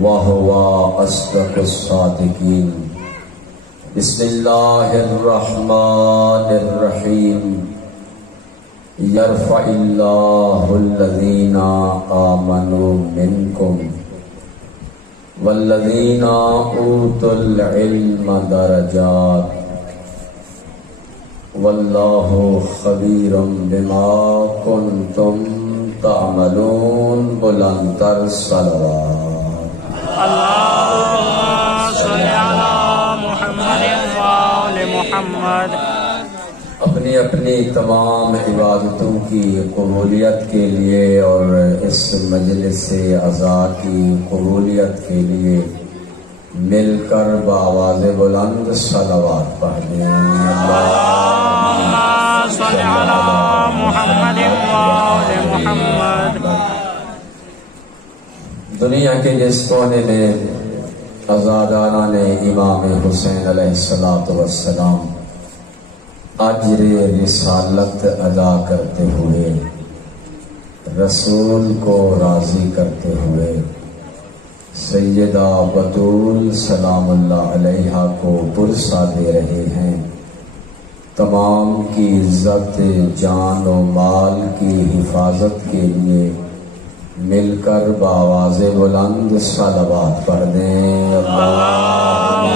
وهو أصدق الصادقين. بسم الله الرحمن الرحيم. يرفع الله الذين آمنوا منكم والذين أوتوا العلم درجات والله خبير بما كنتم تعملون. بلندتر صلوات. اللهم صل على محمد وآل محمد. اپنی اپنی تمام عبادتوں کی قبولیت کے لیے اور اس مجلس عزا کی قبولیت کے لیے مل کر بآواز بلند صلوات پڑھ لیں. اللهم صل على محمد وآل محمد. دنیا کے جس کونے میں عزاداران امام حسین علیہ السلام اجر رسالت ادا کرتے ہوئے رسول کو راضی کرتے ہوئے سیدہ بطول سلام اللہ علیہا کو پرسہ دے رہے ہیں، تمام کی عزت جان و مال کی حفاظت کے لیے مل کر بآواز بلند صلوات پڑھ دیں. اللہم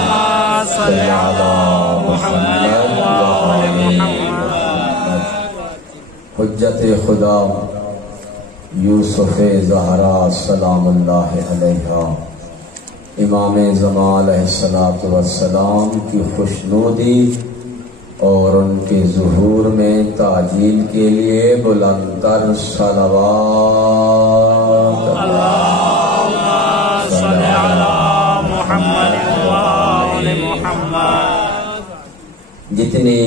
صل علی محمد وآل محمد. حجت خدا یوسف زہرا سلام اللہ علیہا امام زمان علیہ السلام کی خوشنودی اور ان کے ظہور میں تعجیل کے لیے بلندتر صلوات. اللهم صل على محمد وآل محمد. جتنی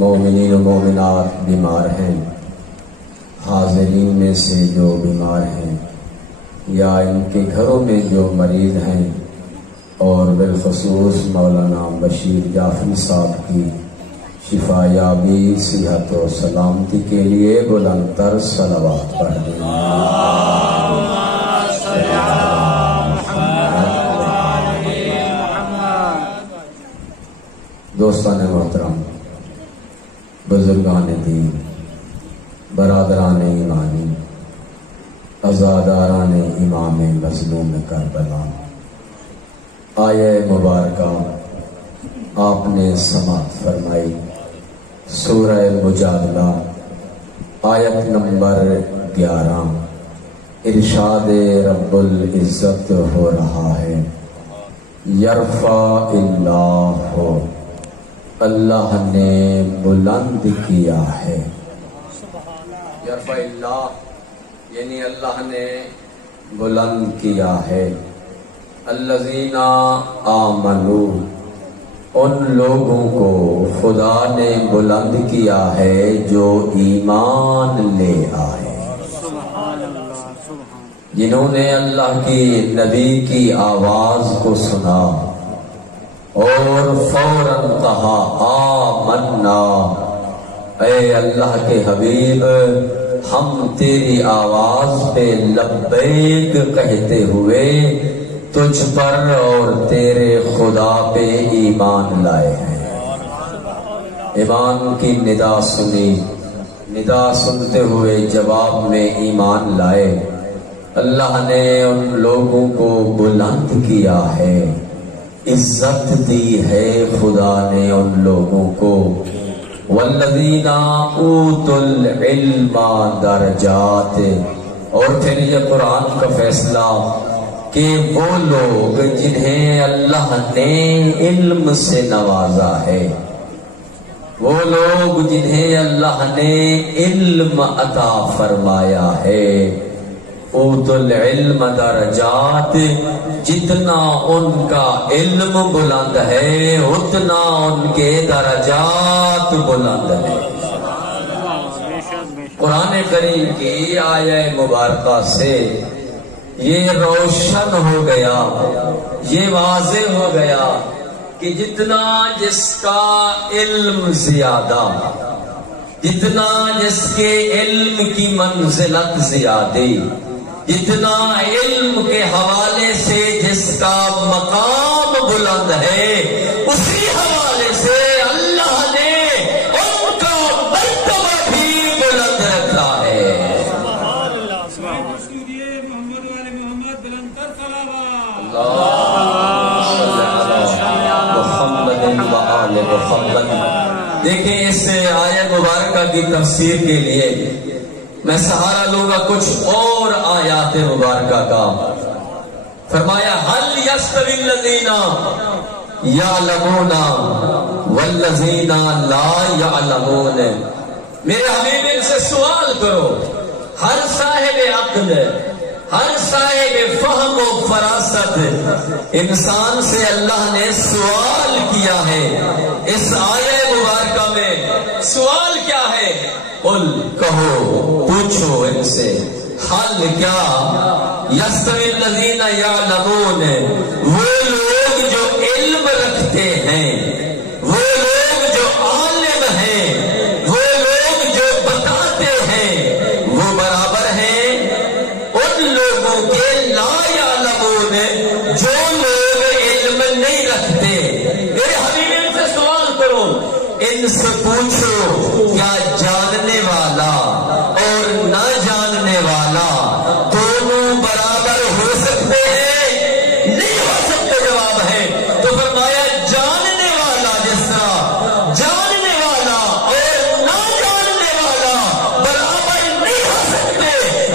مومنین و مومنات بیمار ہیں، حاضرین میں سے جو بیمار ہیں یا ان کے گھروں میں جو مریض ہیں، اور بالخصوص مولانا بشیر جعفری صاحب کی شفا یابی صحت و سلامتی کے لیے بلندتر صلوات پڑھ دیں. اللهم صل على محمد وآل محمد. دوستان محترم، بزرگان دین، برادران ایمانی، عزاداران امام مظلوم کربلا، آیہ مبارکہ آپ نے سماعت فرمائی. سورہ مجادلہ آیت نمبر 11. ارشاد رب العزت ہو رہا ہے، یرفع اللہ، اللہ نے بلند کیا ہے. یرفع اللہ یعنی اللہ نے بلند کیا ہے. الذین آمنوا، ان لوگوں کو خدا نے بلند کیا ہے جو ایمان لے آئے، جنہوں نے اللہ کی نبی کی آواز کو سنا اور فوراً کہا آمنا، اے اللہ کے حبیب ہم تیری آواز پہ لبیک کہتے ہوئے تجھ پر اور تیرے خدا پہ ایمان لائے ہیں. ایمان کی ندا سنی، ندا سنتے ہوئے جواب میں ایمان لائے. اللہ نے ان لوگوں کو بلند کیا ہے، عزت دی ہے خدا نے ان لوگوں کو. والذین اوتوا العلم درجات، اور پھر یہ قرآن کا فیصلہ کہ وہ لوگ جنہیں اللہ نے علم سے نوازا ہے، وہ لوگ جنہیں اللہ نے علم عطا فرمایا ہے، اوتوا العلم درجات، جتنا ان کا علم بلند ہے اتنا ان کے درجات بلند ہیں. قرآن کریم کی آیہ مبارکہ سے یہ روشن ہو گیا، یہ واضح ہو گیا کہ جتنا جس کا علم زیادہ، جتنا جس کے علم کی منزلت زیادہ، جتنا علم کے حوالے سے جس کا مقام بلند ہے، اسی حوالے سے اللہ نے ان کا مرتبہ بھی بلند رکھا ہے۔ محمد۔ دیکھیں اس آیت مبارکہ کی تفسیر کے لیے میں سہارا لوں گا کچھ اور آیات مبارکہ کا۔ فرمایا هل يستوي الذين يعلمون والذين لا يعلمون۔ میرے حبیب ان سے سوال کرو، ہر صاحب عقل، ہر صاحب فہم و فراست انسان سے اللہ نے سوال کیا ہے۔ اس آیت مبارکہ میں سوال کیا ہے؟ قل، کہو، پوچھو ان سے، حل کیا یستوی الذین یعلمون، وہ لوگ جو علم رکھتے ہیں، وہ لوگ جو عالم ہیں، وہ لوگ جو بتاتے ہیں، وہ برابر ہیں ان لوگوں کے لا یعلمون جو لوگ علم نہیں رکھتے۔ میرے حبیب ان سے سوال کرو، ان سے پوچھو کیا جاننے والا اور نہ جاننے والا دونوں برابر ہو سکتے ہیں؟ نہیں ہو سکتے۔ جواب ہے تو فرمایا جاننے والا جس طرح جاننے والا اور نہ جاننے والا برابر نہیں ہو سکتے،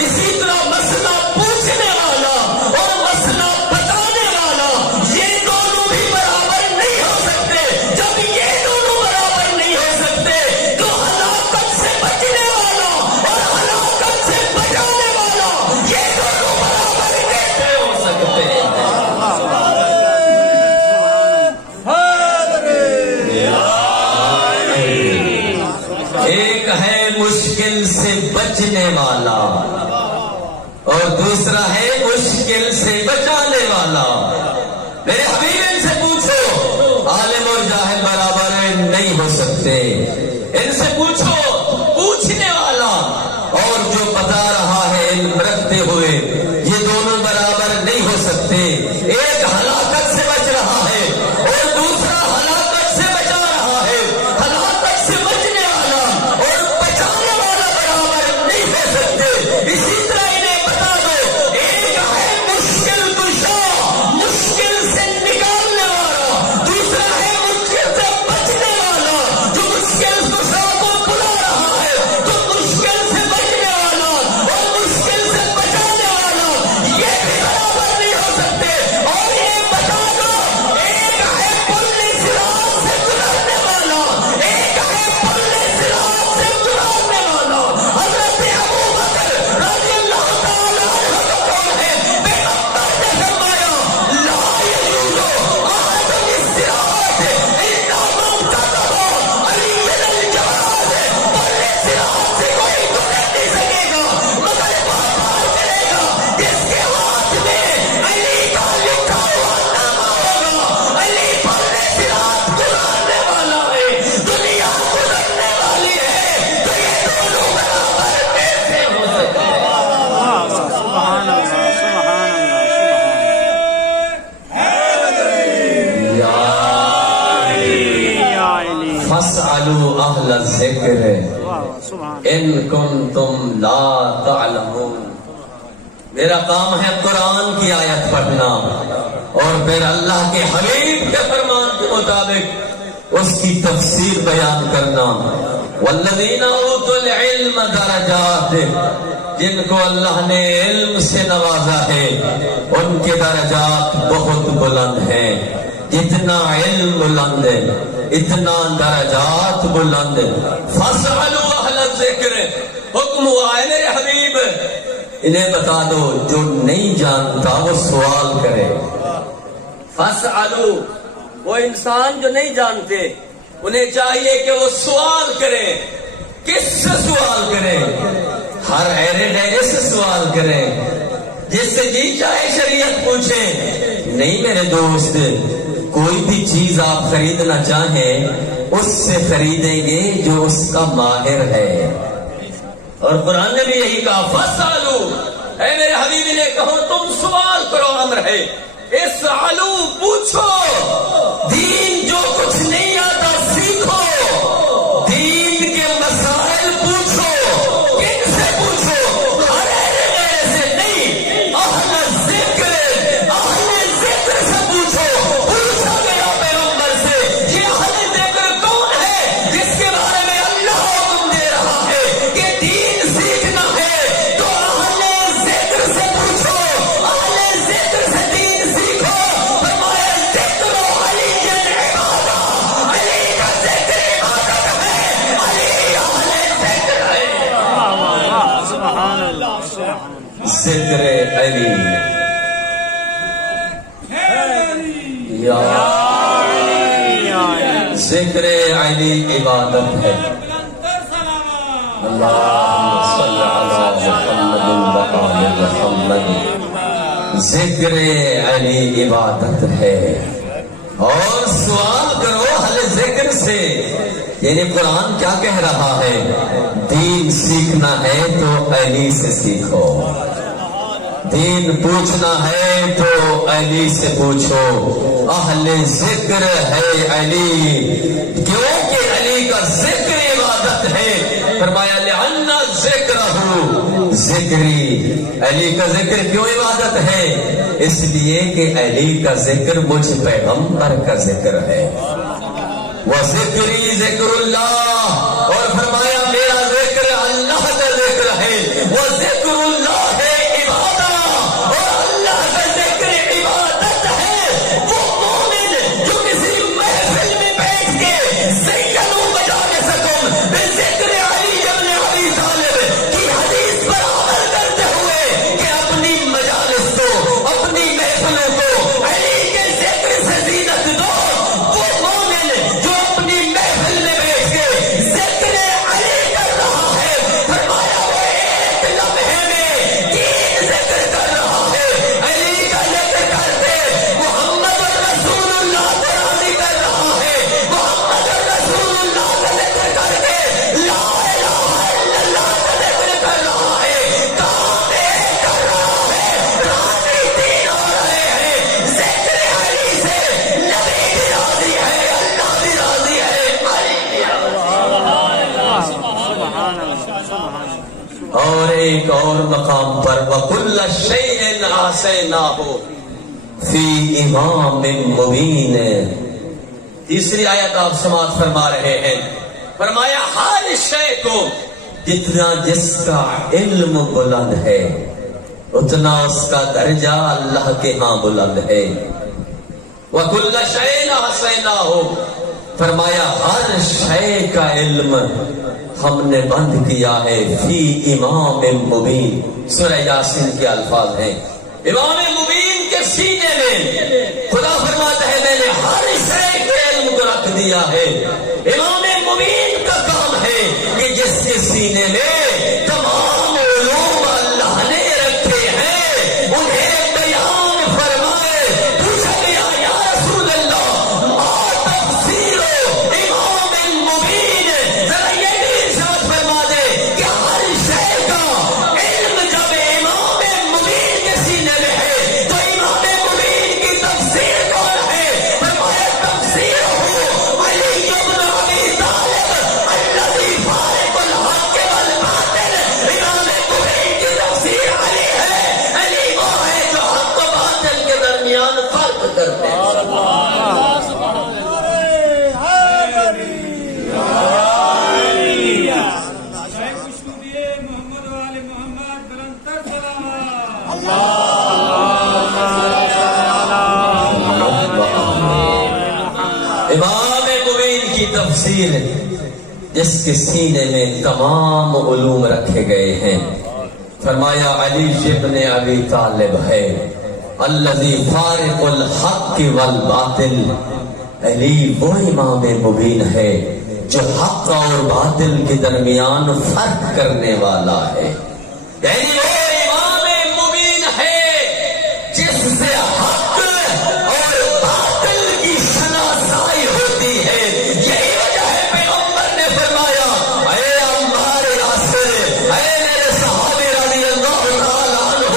اسی طرح مسئلہ پوچھنے والا اور مسئلہ بتانے والا یہ دونوں بھی برابر نہیں ہو سکتے۔ جب یہ دونوں برابر نہیں ہو سکتے تو ہلاکت سے بچنے والا اور ہلاکت سے بچانے والا یہ دونوں برابر کیسے ہو سکتے ہیں؟ ایک ہے مشکل سے بچنے والا اور دوسرا ہے مشکل سے بچانے والا۔ میرے حبیب ان سے پوچھو، عالم اور جاہل برابر نہیں ہو سکتے۔ ان سے پوچھو، پوچھنے والا اور جو بتا رہا ہے علم رکھتے ہوئے، یہ دونوں برابر نہیں ہو سکتے۔ ایک ہلاکت سے بچ رہا ہے اور دوسرا ہلاکت سے بچا رہا ہے۔ ہلاکت سے بچنے والا اور بچانے والا برابر نہیں ہو سکتے۔ اسی طرح انہیں بتا دو، ایک ہے مشکل کشا، مشکل سے نکالنے والا، دوسرا ہے مشکل سے بچنے والا جو مشکل کشا کو بلا رہا ہے۔ تو مشکل سے بچنے والا اور مشکل سے بچانے والا یہ بھی برابر نہیں ہو سکتے۔ اور یہ بتا دو، ایک ہے پل صراط سے گزرنے والا، ایک ہے پل صراط سے گزرنے والا۔ حضرت ابوبکر رضی اللہ تعالیٰ عنہ کا قول ہے، پیغمبر نے فرمایا لا یجوز احد الصراط الا من کتب علی الجواز۔ پل صراط سے کوئی گزر نہیں سکے گا مگر وہاں پار چلے گا جس کے ہاتھ میں علی کا لکھا ہوا نامہ ہوگا۔ علی پل صراط گزارنے والا ہے، دنیا گزرنے والی ہے، تو یہ دونوں برابر کیسے ہو سکتے ہیں؟ سبحان اللہ، سبحان اللہ، یا علی، فاسألوا اہل الذکر سبحان ان کنتم لا تعلمون۔ میرا کام ہے قرآن کی آیت پڑھنا اور پھر اللہ کے حبیب کے فرمان کے مطابق اس کی تفسیر بیان کرنا۔ والذین اوتوا العلم درجات، جن کو اللہ نے علم سے نوازا ہے ان کے درجات بہت بلند ہیں۔ جتنا علم بلند ہے اتنا درجات بلند۔ فاسألوا اہل الذکر، حکم ہوا ہے میرے حبیب انہیں بتا دو جو نہیں جانتا وہ سوال کرے۔ فاسألوا، وہ انسان جو نہیں جانتے انہیں چاہیے کہ وہ سوال کریں۔ کس سے سوال کریں؟ ہر ایرے ڈیرے سے سوال کریں، جس سے جی چاہے شریعت پوچھیں۔ نہیں میرے دوست، کوئی بھی چیز آپ خریدنا چاہیں اس سے خریدیں گے جو اس کا ماہر ہے۔ اور قرآن نے بھی یہی کہا، فاسألوا اے میرے حبیب نے کہو تم سوال کرو، امر ہے، اسالو پوچھو، دین جو کچھ نہیں آتا سیکھو، دین کے مسائل پوچھو، کن سے پوچھو؟ ہر ایسے نہیں، اہل ذکر سے پوچھو۔ پوچھا گیا پیغمبر سے یہ اہل ذکر کون ہے جس کے بارے میں اللہ حکم دے رہا ہے کہ دین سیکھنا ہے، تو اہل ذکر سے پوچھو، اہل ذکر سے دین سیکھو۔ فرمایا ذکر علی عبادہ، علی کا ذکر عبادت ہے، علی اہل ذکر ہے۔ سبحان اللہ، ذکر علی یا ذکر علی عبادت ہے۔ اللہم صل علی محمد وآل محمد۔ ذکر علی عبادت ہے، اور سوال کرو اہل ذکر سے، یعنی قرآن کیا کہہ رہا ہے؟ دین سیکھنا ہے تو علی سے سیکھو، دین پوچھنا ہے تو علی سے پوچھو، اہل ذکر ہے علی، کیونکہ علی کا ذکر عبادت ہے۔ فرمایا لِأَنَّ ذِكْرَهُ ذکری، علی کا ذکر کیوں عبادت ہے؟ اس لیے کہ علی کا ذکر مجھ پیغمبر کا ذکر ہے، وَذِكْرِي ذِكْرُ اللَّهِ، اور فرمایا میرا ذکر اللہ کا ذکر ہے، وَذِكْرُ اللَّهِ عبادہ، اور اللہ کا ذکر عبادت ہے۔ وہ مومن جو کسی محفل میں بیٹھ کے سیدوں بجا کے سکوں بذکر علی ابن ابی طالب کی حدیث پر عمل کرتے ہوئے کہ اپنی مجالس کو، اپنی محفلوں کو علی کے ذکر سے زینت دو، وہ مومن جو اپنی محفل میں بیٹھ کے ذکر علی کر رہا ہے، فرمایا وہ ایک لمحے میں تین ذکر کر رہا ہے، علی کا ذکر کرتے محمد رسول اللہ کو راضی کر رہا ہے، محمد رسول اللہ کا ذکر کرتے لا الہ الا اللہ کا ذکر کر رہا ہے، کعبے کر رہا ہے، راضی تین ہو رہے ہیں ذکر علی سے، نبی بھی راضی ہے، اللہ بھی راضی ہے، علی بھی راضی ہے۔ اور ایک اور مقام پر وَكُلَّ شَيْءٍ أَحْصَيْنَاهُ فِي إِمَامٍ مُبِينٍ۔ تیسری آیت آپ سماعت فرما رہے ہیں، فرمایا ہر شے کو جتنا جس کا علم بلند ہے اتنا اس کا درجہ اللہ کے ہاں بلند ہے۔ وَكُلَّ شَيْءٍ أَحْصَيْنَاهُ، فرمایا ہر شے کا علم ہم نے بند کیا ہے فی امام مبین۔ سورہ یاسین کے الفاظ ہیں، امام مبین کے سینے میں خدا فرماتا ہے میں نے ہر شے کے علم کو رکھ دیا ہے۔ امام مبین کا کام ہے کہ جس کے سینے میں تمام علوم اللہ نے رکھے ہیں انہیں بیان فرمائے۔ پوچھا گیا یا رسول اللہ ما تفسیر امام مبین، ذرا یہ بھی ارشاد فرما دے کہ ہر شے کا علم جب امام مبین کے سینے میں ہے تو امام مبین کی تفسیر کون ہے؟ فرمایا تفسیر ہو علی ابن ابی طالب الذی فارق الحق والباطل۔ امام مبین کی تفسیر علی ہے، علی وہ ہے جو حق و باطل کے درمیان فرق کرتے ہیں۔ امام مبین کی تفسیر جس کے سینے میں تمام علوم رکھے گئے ہیں، فرمایا علی ابن ابی طالب ہے، الذی فارق الحق والباطل۔ علی وہ امام مبین ہے جو حق اور باطل کے درمیان فرق کرنے والا ہے، یعنی وہ امام مبین ہے جس سے حق اور باطل کی شناسائی ہوتی ہے۔ یہی وجہ ہے پیغمبر نے فرمایا اے عمار یاسر، اے میرے صحابی رضی اللہ تعالیٰ عنہ،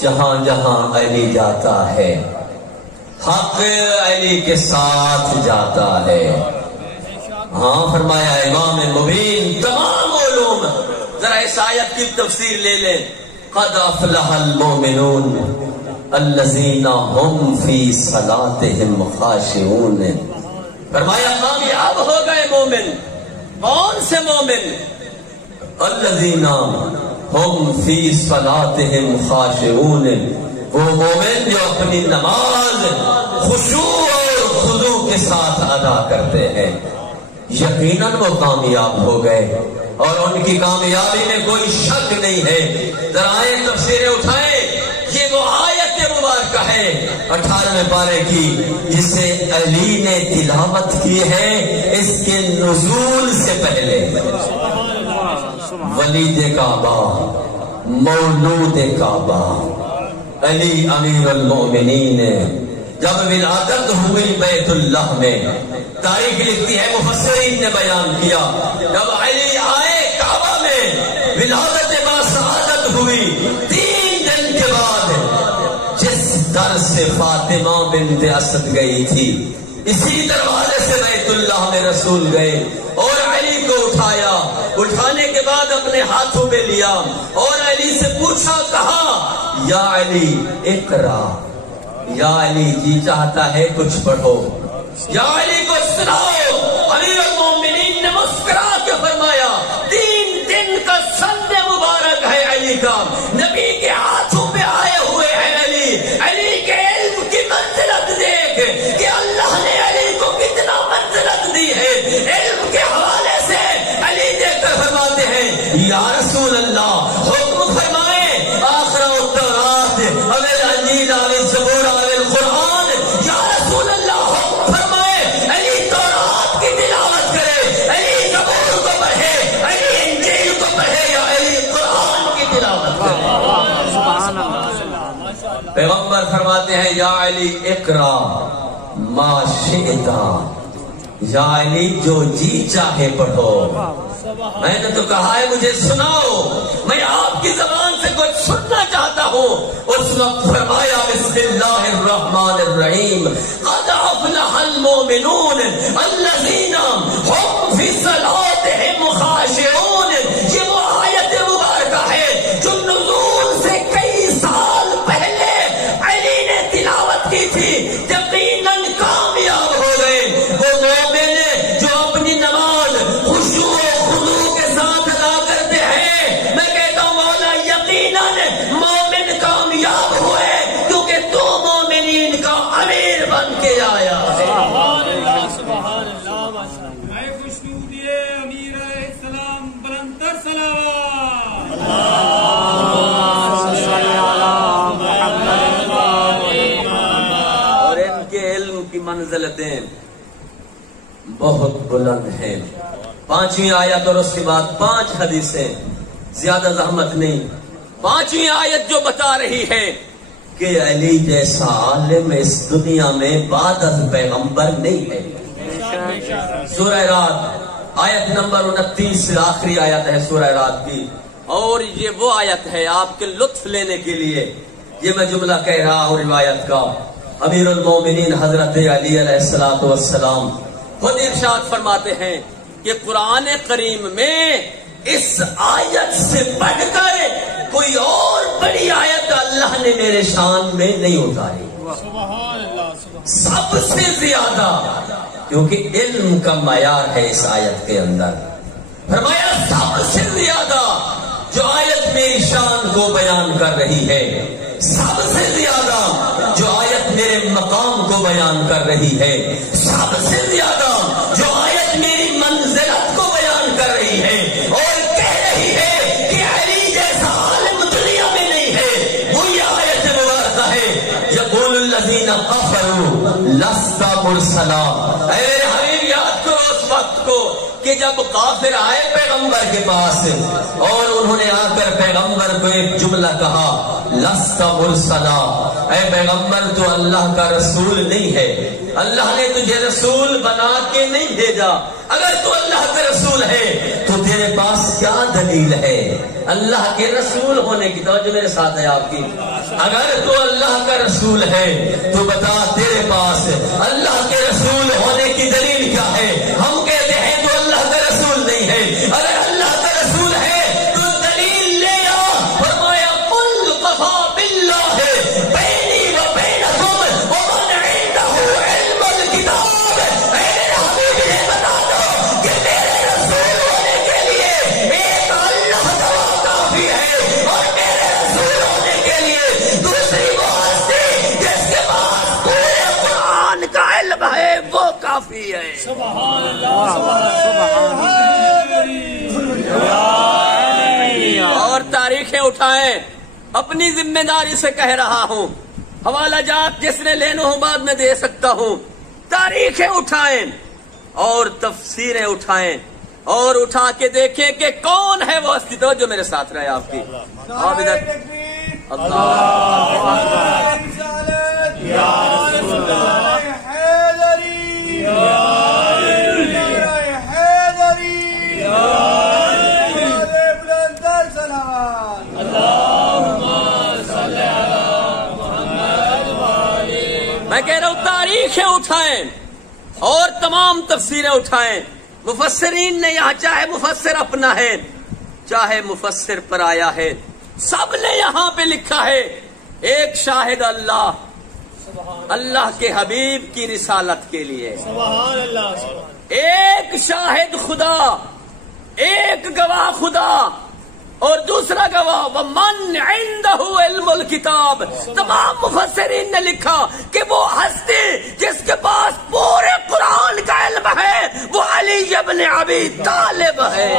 جہاں جہاں علی جاتا ہے حق علی کے ساتھ جاتا ہے. ہاں فرمایا امام مبین تمام علوم. ذرا اس آیت کی تفسیر لے لیں. قد افلح المؤمنون الذین هم فی صلاتهم خاشعون. فرمایا کامیاب ہو گئے مومن. کون سے مومن؟ الذین هم فی صلاتهم خاشعون. وہ مومن جو اپنی نماز خشوع اور خضوع کے ساتھ ادا کرتے ہیں. یقیناً وہ کامیاب ہو گئے اور ان کی کامیابی میں کوئی شک نہیں ہے. ذرائع تفسیریں اٹھائیں. یہ وہ آیت مبارکہ ہے 18ویں پارے کی جسے علی نے تلاوت کی ہے اس کے نزول سے پہلے. ولید کعبہ مولود کعبہ علی امیر المؤمنین جب ولادت ہوئی بیت اللہ میں. تاریخ لکھتی ہے مفسرین نے بیان کیا جب علی آئے کعبہ میں ولادت باسعادت ہوئی 3 دن کے بعد جس در سے فاطمہ بنت اسد گئی تھی اسی دروازے سے بیت اللہ میں رسول گئے اور علی کو اٹھایا. اٹھانے کے بعد اپنے ہاتھوں میں لیا اور علی سے پوچھا کہا یا علی اقرا. یا علی جی چاہتا ہے کچھ پڑھو. یا علی کو سناؤ. امیر المومنین نے مسکرا کے فرمایا 3 دن کا سن مبارک ہے علی کا. نبی کے ہاتھوں پہ آئے ہوئے ہیں علی. علی کے علم کی منزلت دیکھ کہ اللہ نے علی کو کتنا منزلت دی ہے. علم کے حوالے سے علی دیکھ کر فرماتے ہیں یا رسول اللہ حکم فرمائے آخر التورات اول انجیل اول زبور اول قرآن. یا رسول اللہ حکم فرمائے علی تورات کی تلاوت کرے, علی زبور کو پڑھے, علی انجیل کو پڑھے یا علی قرآن کی تلاوت کرے. سبحان اللہ. پیغمبر فرماتے ہیں یا علی اقرا ما شئتا. یا علی جو جی چاہے پڑھو. میں نے تو کہا ہے مجھے سناؤ. میں آپ کی زبان سے کچھ سننا چاہتا ہوں. اس وقت فرمایا بسم اللہ الرحمن الرحیم قد افلح المؤمنون الذین هم فی صلاتهم خاشعون. یہ وہ آیت مبارکہ ہے جو نزول سے کئی سال پہلے علی نے تلاوت کی تھی. یقیناً کامیاب ہو گئے وہ مومن جو اپنی نماز خشوع و خضوع کے ساتھ ادا کرتے ہیں. میں کہتا ہوں مولا یقیناً مومن کامیاب ہوئے کیونکہ تو مومنین کا امیر بن کے آیا. سبحان اللہ. میں خوشنودی امیر السلام بلندر صلوات. اور ان کے علم کی منزلتیں بہت بلند ہیں. 5ویں آیت اور اس کے بعد 5 حدیثیں. زیادہ زحمت نہیں. 5ویں آیت جو بتا رہی ہے کہ علی جیسا عالم اس دنیا میں بعد از پیغمبر نہیں ہے. سورہ رات آیت نمبر 29 آخری آیت ہے سورہ رات کی. اور یہ وہ آیت ہے آپ کے لطف لینے کے لیے یہ میں جملہ کہہ رہا ہوں روایت کا. امیر المومنین حضرت علی علیہ الصلوۃ والسلام خود ارشاد فرماتے ہیں کہ قرآن کریم میں اس آیت سے پڑھ کر کوئی اور بڑی آیت اللہ نے میرے شان میں نہیں اتاری. سب سے زیادہ کیونکہ علم کا معیار ہے اس آیت کے اندر. فرمایا سب سے زیادہ جو آیت میری شان کو بیان کر رہی ہے, سب سے زیادہ جو آیت میرے مقام کو بیان کر رہی ہے, سب سے زیادہ جو آیت میری منزلت کو بیان کر رہی ہے اور کہہ رہی ہے کہ علی جیسا عالم دنیا میں نہیں ہے, وہ یہ آیت مبارکہ ہے. یقول الذین کفروا لست مرسلا. اے حبیب یاد کرو اس وقت کو کہ جب کافر آئے پیغمبر کے پاس اور انہوں نے آ کر پیغمبر کو ایک جملہ کہا لست مرسلا. اے پیغمبر تو اللہ کا رسول نہیں ہے, اللہ نے تجھے رسول بنا کے نہیں بھیجا. اگر تو اللہ کا رسول ہے تو تیرے پاس کیا دلیل ہے اللہ کے رسول ہونے کی؟ توجہ میرے ساتھ ہے آپ کی. اگر تو اللہ کا رسول ہے تو بتا تیرے پاس اللہ کے رسول ہونے کی دلیل کیا ہے؟ ہم کہتے ہیں تو اللہ کا رسول نہیں ہے، اگر اللہ کا رسول ہے تو دلیل لے آ۔ فرمایا قل کفی باللہ بینی و بینکم ومن عنده علم الکتاب، میرے حبیب نے بتا دو کہ میرے رسول ہونے کے لیے ایک اللہ گواہ کافی ہے، اور میرے رسول ہونے کے لیے دوسری وہ ہستی جس کے پاس پورے قرآن کا علم ہے وہ کافی ہے۔ سبحان اللہ، اور تاریخیں اٹھائیں، اپنی ذمہ داری سے کہہ رہا ہوں، حوالہ جات جس نے لینا ہو بعد میں دے سکتا ہوں۔ تاریخیں اٹھائیں اور تفسیریں اٹھائیں اور اٹھا کے دیکھیں کہ کون ہے وہ ہستی۔ تو جو میرے ساتھ رہے آپ کی آپ ادھر اللہ میں کہہ رہا ہوں تاریخیں اٹھائیں اور تمام تفسیریں اٹھائیں۔ مفسرین نے یہاں چاہے مفسر اپنا ہے چاہے مفسر پر آیا ہے، سب نے یہاں پہ لکھا ہے ایک شاہد اللہ، اللہ کے حبیب کی رسالت کے لیے، سبحان اللہ، ایک شاہد خدا، ایک گواہ خدا اور دوسرا گواہ ومن عنده علم الکتاب۔ تمام مفسرین نے لکھا کہ وہ ہستی جس کے پاس پورے قرآن کا علم ہے وہ علی ابن ابی طالب ہے۔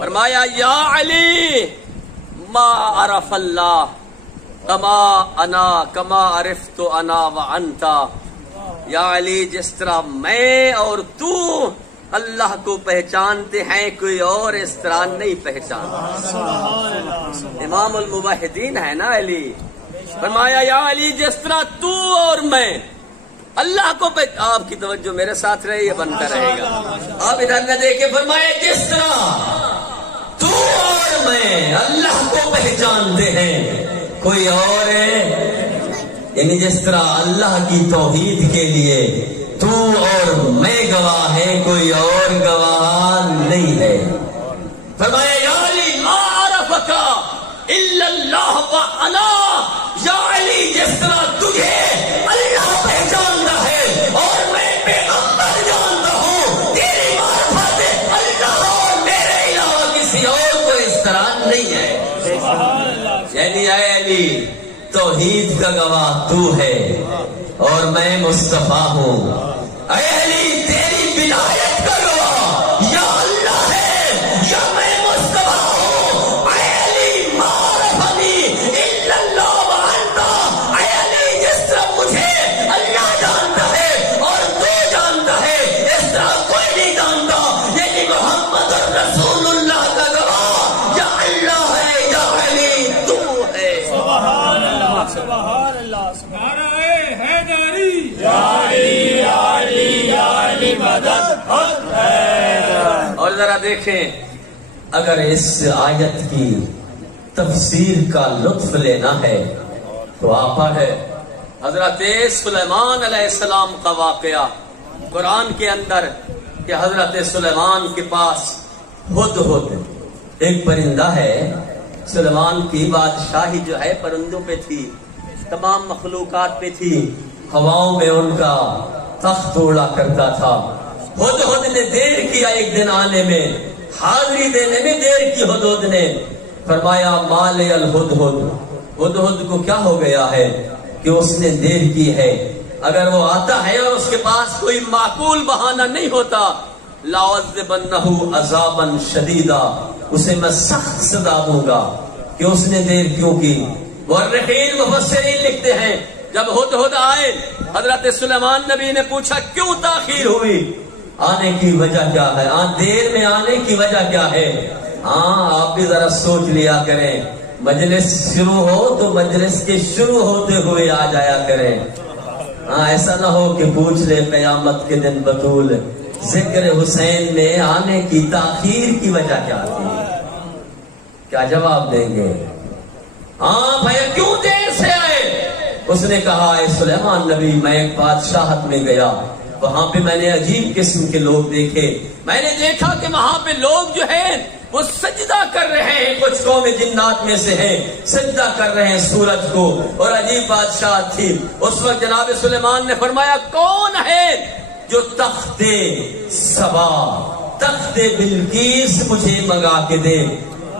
فرمایا یا علی ما عرف اللہ کما انا کما عرفت انا وانتا، یا علی جس طرح میں اور تو اللہ کو پہچانتے ہیں کوئی اور اس طرح نہیں پہچانتا۔ امام الموحدین ہے نا علی، فرمایا یا علی جس طرح تو اور میں اللہ کو آپ کی توجہ میرے ساتھ رہے یہ بنتا رہے گا، آپ ادھر نہ دیکھیں، فرمایا جس طرح تو اور میں اللہ کو پہچانتے ہیں کوئی اور ہے، یعنی جس طرح اللہ کی توحید کے لیے تو اور میں گواہ ہے کوئی اور گواہ نہیں ہے۔ فرمایا یا علی ما عرفک الا اللہ وانا، یا علی جس طرح تجھے اللہ پہچانتا ہے اور میں پیغمبر جانتا ہوں، تیری معرفت اللہ اور میرے علاوہ کسی اور کو اس طرح نہیں ہے۔ یعنی اے علی توحید کا گواہ تو ہے اور میں مصطفیٰ ہوں، اے علی تیری ولایت کا گواہ یا اللہ ہے یا میں مصطفیٰ ہوں، اے علی معرفنی الا اللہ وانتا، اے علی جس طرح مجھے اللہ جانتا ہے اور تو جانتا ہے اس طرح کوئی نہیں جانتا، یعنی محمد رسول اللہ کا گواہ یا اللہ ہے یا علی تو ہے۔ سبحان اللہ، سبحان اللہ، نعرہ حیدری، یا علی یا علی یا علی مدد۔ اور ذرا دیکھیں اگر اس آیت کی تفسیر کا لطف لینا ہے تو آپا ہے حضرت سلیمان علیہ السلام کا واقعہ قرآن کے اندر کہ حضرت سلیمان کے پاس ہدہد ایک پرندہ ہے۔ سلیمان کی بادشاہی جو ہے پرندوں پہ تھی، تمام مخلوقات پہ تھی، ہواؤں میں ان کا تخت اڑا کرتا تھا۔ ہدہد نے دیر کیا ایک دن آنے میں، حاضری دینے میں دیر کی ہدہد نے۔ فرمایا مال الہدہد، ہدہد کو کیا ہو گیا ہے کہ اس نے دیر کی ہے؟ اگر وہ آتا ہے اور اس کے پاس کوئی معقول بہانہ نہیں ہوتا، لَأَعَذِّبَنَّهُ عَذَابًا شَدِيدًا، اسے میں سخت سزا دوں گا کہ اس نے دیر کیوں کی۔ مورخین مفسرین لکھتے ہیں جب ہدہد آئے حضرت سلیمان نبی نے پوچھا کیوں تاخیر ہوئی، آنے کی وجہ کیا ہے، دیر میں آنے کی وجہ کیا ہے؟ آپ بھی ذرا سوچ لیا کریں، مجلس شروع ہو تو مجلس کے شروع ہوتے ہوئے آ جایا کریں، ایسا نہ ہو کہ پوچھ لے قیامت کے دن بطول ذکر حسین میں آنے کی تاخیر کی وجہ کیا تھی؟ کیا جواب دیں گے؟ ہاں بھائی کیوں دیر سے آئے؟ اس نے کہا اے سلیمان نبی میں ایک بادشاہت میں گیا، وہاں پہ میں نے عجیب قسم کے لوگ دیکھے، میں نے دیکھا کہ وہاں پہ لوگ جو ہیں وہ سجدہ کر رہے ہیں، کچھ قوم جنات میں سے ہیں سجدہ کر رہے ہیں سورج کو، اور عجیب بادشاہ تھی۔ اس وقت جناب سلیمان نے فرمایا کون ہے جو تخت سبا تخت بلقیس مجھے منگا کے دے؟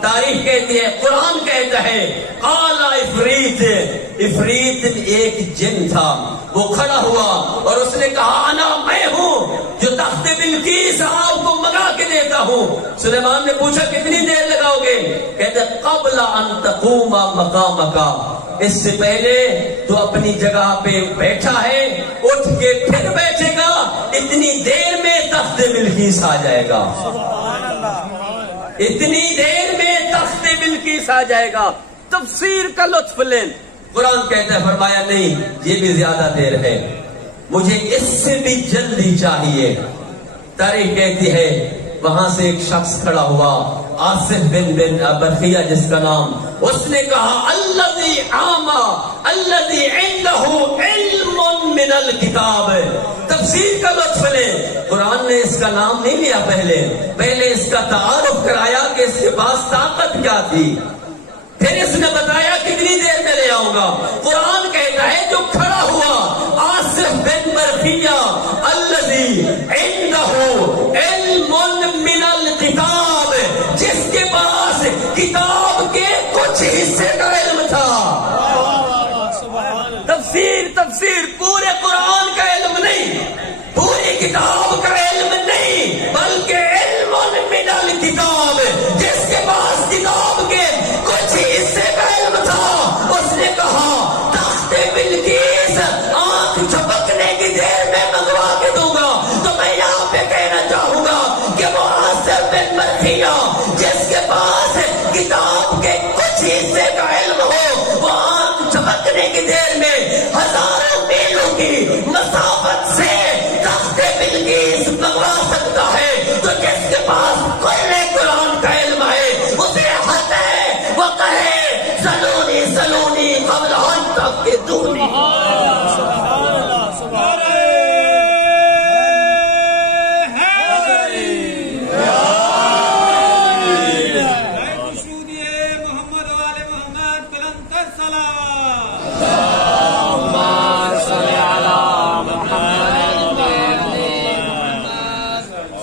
تاریخ کہتی ہے، قرآن کہتا ہے اعلی افریت ایک جن تھا، وہ کھڑا ہوا اور اس نے کہا انا میں ہوں جو تخت بلقیس آپ کو منگا کے دیتا ہوں۔ سلیمان نے پوچھا کتنی دیر لگاؤ گے؟ کہتے قبل ان تقوم مقامک، اس سے پہلے تو اپنی جگہ پہ بیٹھا ہے، اٹھ کے پھر بیٹھے گا، اتنی دیر میں تخت بلقیس آ جائے گا، اتنی دیر میں تخت بلقیس آ جائے گا۔ تفسیر کا لطف لیں، قرآن کہتا ہے فرمایا نہیں یہ بھی زیادہ دیر ہے، مجھے اس سے بھی جلدی چاہیے۔ تاریخ کہتی ہے وہاں سے ایک شخص کھڑا ہوا، آصف بن برخیہ جس کا نام، اس نے کہا الذی آما الذی عنده علم من الکتاب۔ تفسیر کا لطف لیں، قرآن نے اس کا نام نہیں لیا، پہلے اس کا تعارف کرایا کہ اس کے پاس طاقت کیا تھی، پھر اس نے بتایا کتنی دیر میں لے آؤں گا۔ قرآن کہتا ہے جو کھڑا ہوا آصف بن برخیہ الذی عنده علم من الکتاب، جس کے پاس کتاب کے کچھ حصے کا علم تھا۔ تفسیر پورے قرآن کا علم نہیں، پوری کتاب کا علم نہیں، بلکہ علم من الکتاب، جس کے پاس کتاب کے کچھ حصے کا علم تھا۔ اس نے کہا تخت بلقیس آنکھ جھپکنے کی دیر میں منگوا کے دوں گا۔ تو میں یہاں پہ کہنا چاہوں گا کہ وہ آصف بن برخیہ جس کے پاس کتاب کے کچھ حصے کا علم ہو، وہ آنکھ جھپکنے کی دیر میں ہزاروں میلوں کی مسافت سے تخت بلقیس منگوا سکتا ہے۔ تو جس کے پاس کل قرآن کا علم ہے اسے حق ہے وہ کہے سلونی سلونی قبل ان تفقدونی۔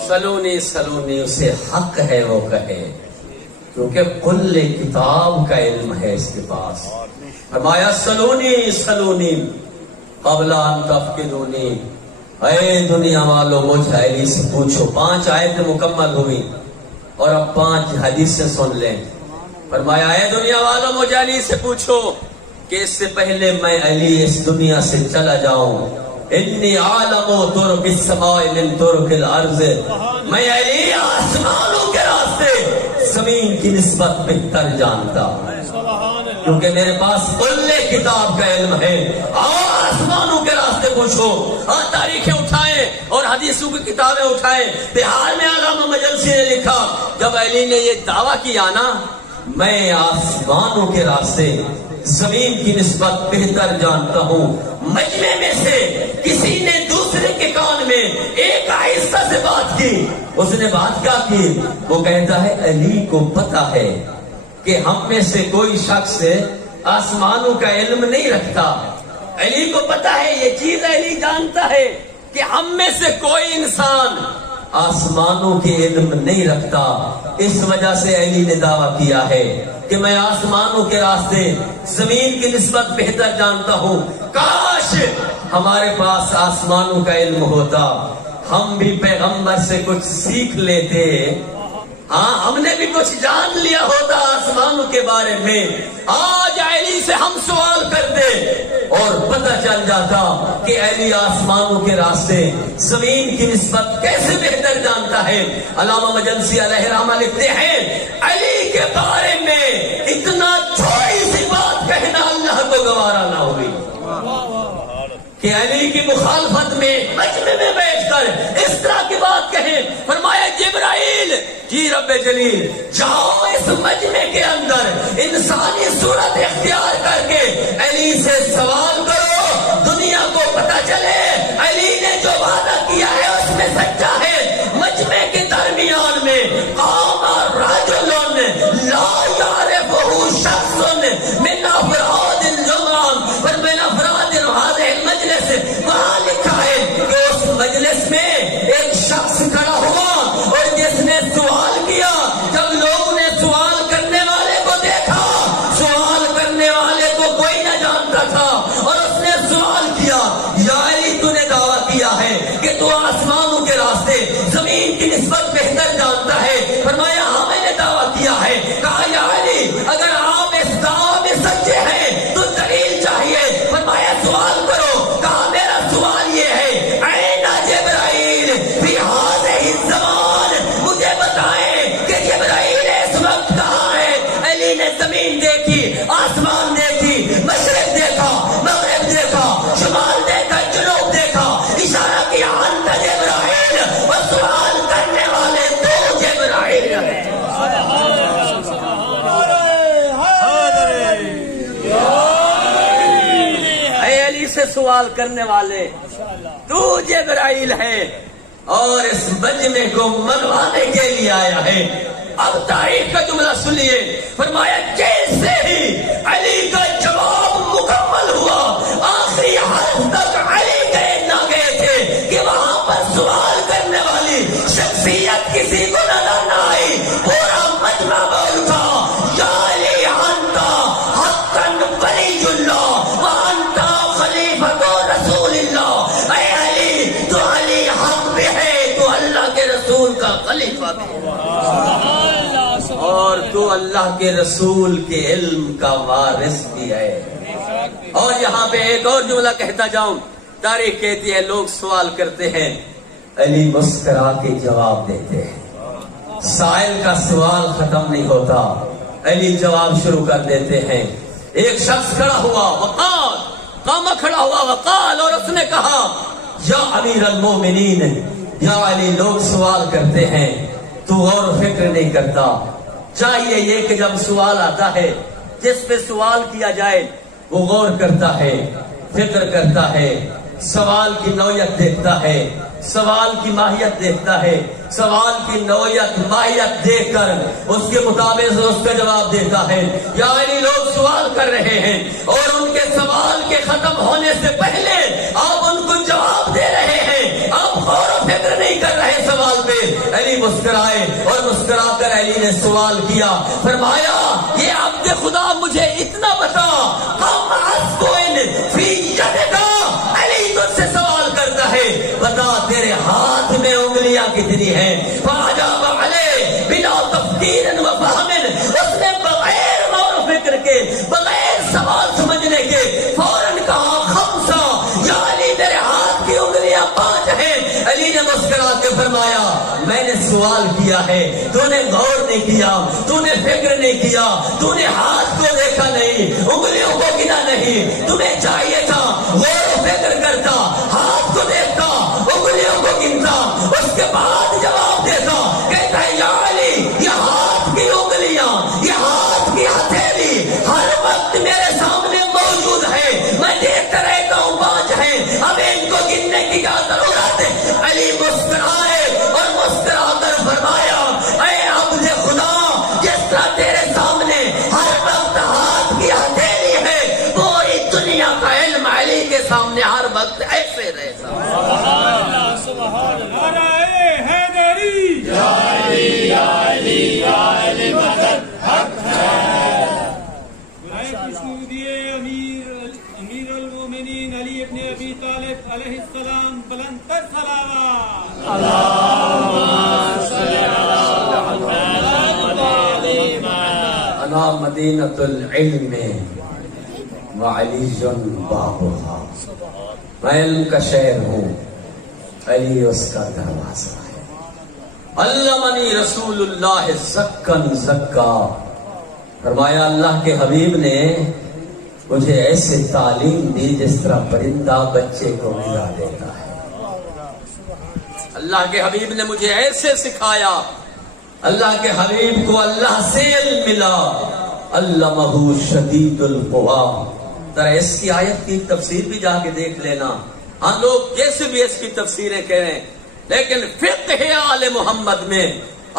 سلونی سلونی اسے حق ہے وہ کہے، کیونکہ کل کتاب کا علم ہے اس کے پاس۔ فرمایا سلونی سلونی قبل ان تفقدونی، اے دنیا والو مجھ علی سے پوچھو۔ 5 آیتیں مکمل ہوئی اور اب 5 حدیثیں سن لیں۔ فرمایا اے دنیا والو مجھ علی سے پوچھو کہ اس سے پہلے میں علی اس دنیا سے چلا جاؤں، انی عالم ترک السماء من ترک الارض، میں علی آسمانوں کے راستے زمین کی نسبت بہتر جانتا ہوں، کیونکہ میرے پاس کل کتاب کا علم ہے۔ آسمانوں کے راستے پوچھو، تاریخیں اٹھائیں اور حدیثوں کی کتابیں اٹھائیں۔ بہار میں علامہ مجلسی نے لکھا جب علی نے یہ دعویٰ کیا نا میں آسمانوں کے راستے زمین کی نسبت بہتر جانتا ہوں، مجمع میں سے کسی نے دوسرے کے کان میں ایک آہستہ سے بات کی۔ اس نے بات کیا کی؟ وہ کہتا ہے علی کو پتا ہے کہ ہم میں سے کوئی شخص آسمانوں کا علم نہیں رکھتا، علی کو پتا ہے یہ چیز، علی جانتا ہے کہ ہم میں سے کوئی انسان آسمانوں کے علم نہیں رکھتا، اس وجہ سے علی نے دعویٰ کیا ہے کہ میں آسمانوں کے راستے زمین کی نسبت بہتر جانتا ہوں۔ کاش ہمارے پاس آسمانوں کا علم ہوتا، ہم بھی پیغمبر سے کچھ سیکھ لیتے، ہاں ہم نے بھی کچھ جان لیا ہوتا آسمانوں کے بارے میں۔ آج علی سے ہم سوال کرتے اور پتہ چل جاتا کہ علی آسمانوں کے راستے زمین کی نسبت کیسے بہتر جانتا ہے۔ علامہ مجلسی علیہ رحمہ لکھتے ہیں علی کے بارے میں اتنا تھوڑی سی بات کہنا اللہ کو گوارا نہ ہوئی، کہ علی کی مخالفت میں مجمع میں بیٹھ کر اس طرح کی بات کہیں. فرمایا جبرائیل جی رب جلیل جاؤ اس مجمع کے اندر انسانی صورت اختیار کر کے علی سے سوال کرو، دنیا کو پتہ چلے علی نے جو وعدہ کیا ہے اس میں سچا ہے. مجمع کے درمیان میں قام رجل لا يعرفه شخص من افراد الجمعہ ومن افراد هذا المجلس. وہاں لکھا ہے کہ اس مجلس میں ایک شخص کھڑا ہوا اور جس نے سوال کیا. جب لوگوں نے سوال کرنے والے کو دیکھا، سوال کرنے والے کو کوئی نہ جانتا تھا، اور اس نے سوال کیا یا علی تو نے دعویٰ کیا ہے کہ تو آسمانوں کے راستے زمین کی نسبت بہتر جانتا ہے. فرمایا ہاں میں نے دعویٰ کیا ہے. کہا یا علی اگر آپ اس دعویٰ میں سچے ہیں تو دلیل چاہیے. فرمایا سوال کرو. کہا میرا سوال یہ ہے این جبرائیل فی هذه الزمان، مجھے بتائیں کہ جبرائیل اس وقت کہاں ہے. علی نے زمین دیکھی، آسمان دیکھی، مشرق دیکھا، مغرب دیکھا، شمال دیکھا، جنوب دیکھا، اشارہ کیا انت جبرائیل، اور سوال کرنے والے تو جبرائیل ہے. اے علی سے سوال کرنے والے تو جبرائیل ہے اور اس مجمع کو منوانے کے لیے آیا ہے. اب تاریخ کا جملہ سنیے. فرمایا جیسے ہی علی کا جواب مکمل ہوا، آخری حرف تک علی گئے نہ گئے تھے کہ وہاں پر سوال کرنے والی شخصیت کسی کو نظر نہ آئی. پورا مجمع بول اٹھا یا علی انت حقا ولی اللہ وانت خلیفۃ رسول اللہ. اے علی تو علی حق بھی ہے، تو اللہ کے رسول کا خلیفہ بھی ہے، اور تو اللہ کے رسول کے علم کا وارث بھی ہے. اور یہاں پہ ایک اور جملہ کہتا جاؤں. تاریخ کہتی ہے لوگ سوال کرتے ہیں، علی مسکرا کے جواب دیتے ہیں. سائل کا سوال ختم نہیں ہوتا، علی جواب شروع کر دیتے ہیں. ایک شخص کھڑا ہوا وقال، قامہ کھڑا ہوا وقال، اور اس نے کہا یا امیر المومنین، یا علی لوگ سوال کرتے ہیں تو غور و فکر نہیں کرتا. چاہیے یہ کہ جب سوال آتا ہے جس پہ سوال کیا جائے وہ غور کرتا ہے، فکر کرتا ہے، سوال کی نوعیت دیکھتا ہے، سوال کی ماہیت دیکھتا ہے، سوال کی نوعیت ماہیت دیکھ کر اس کے مطابق اس کا جواب دیتا ہے. یا علی لوگ سوال کر رہے ہیں اور ان کے سوال کے ختم ہونے سے پہلے آپ ان کو جواب دے رہے ہیں، آپ غور و فکر نہیں کر رہے سوال پہ. علی مسکرائے اور مسکرا کر علی نے سوال کیا. فرمایا یہ عبد خدا مجھے اتنا بتا، کم عصبن فی یدک، علی تجھ سے سوال کرتا ہے بتا تیرے ہاتھ میں انگلیاں کتنی ہیں. فاجاب علیہ بلا تفکیر و فہم، اس نے بغیر غور و فکر کے، بغیر سوال سمجھنے کے فوراً کہا خمسہ، یا علی میرے ہاتھ کی انگلیاں 5 ہیں. علی نے مسکرا کے فرمایا میں نے سوال کیا ہے، تو نے غور نہیں کیا، تو نے فکر نہیں کیا، تو نے ہاتھ کو دیکھا نہیں، انگلیوں کو گنا نہیں. تمہیں چاہیے تھا غور و فکر کرتا، ہاتھ کو دیکھتا، انگلیوں کو گنتا، اس کے بعد جواب دیتا. کہتا ہے یا علی یہ ہاتھ کی انگلیاں، یہ ہاتھ کی ہتھیلی ہر وقت میرے سامنے موجود ہے، میں دیکھتا رہتا ہوں 5 ہیں، اب ان کو گننے کی کیا ضرورت ہے. علی مسکرائے اور مسکرا کر فرمایا اے عبد خدا، جس طرح تیرے سامنے ہر وقت ہاتھ کی ہتھیلی ہے، پوری دنیا کا علم علی کے سامنے ہر وقت ایسے رہتا. امیر المومنین علی ابن ابی طالب علیہ السلام بلند تر صلوات. انا مدینۃ العلم وعلی بابھا، میں علم کا شہر ہوں، علی اس کا دروازہ ہے. علمنی رسول اللہ زکن زکا، فرمایا اللہ کے حبیب نے مجھے ایسے تعلیم دی جس طرح پرندہ بچے کو غذا دیتا ہے. اللہ کے حبیب نے مجھے ایسے سکھایا. اللہ کے حبیب کو اللہ سے علم ملا. علمہ شدید القوا. ذرا اس کی آیت کی تفسیر بھی جا کے دیکھ لینا. ہاں لوگ جیسے بھی اس کی تفسیریں کہیں، لیکن فقہ آل محمد میں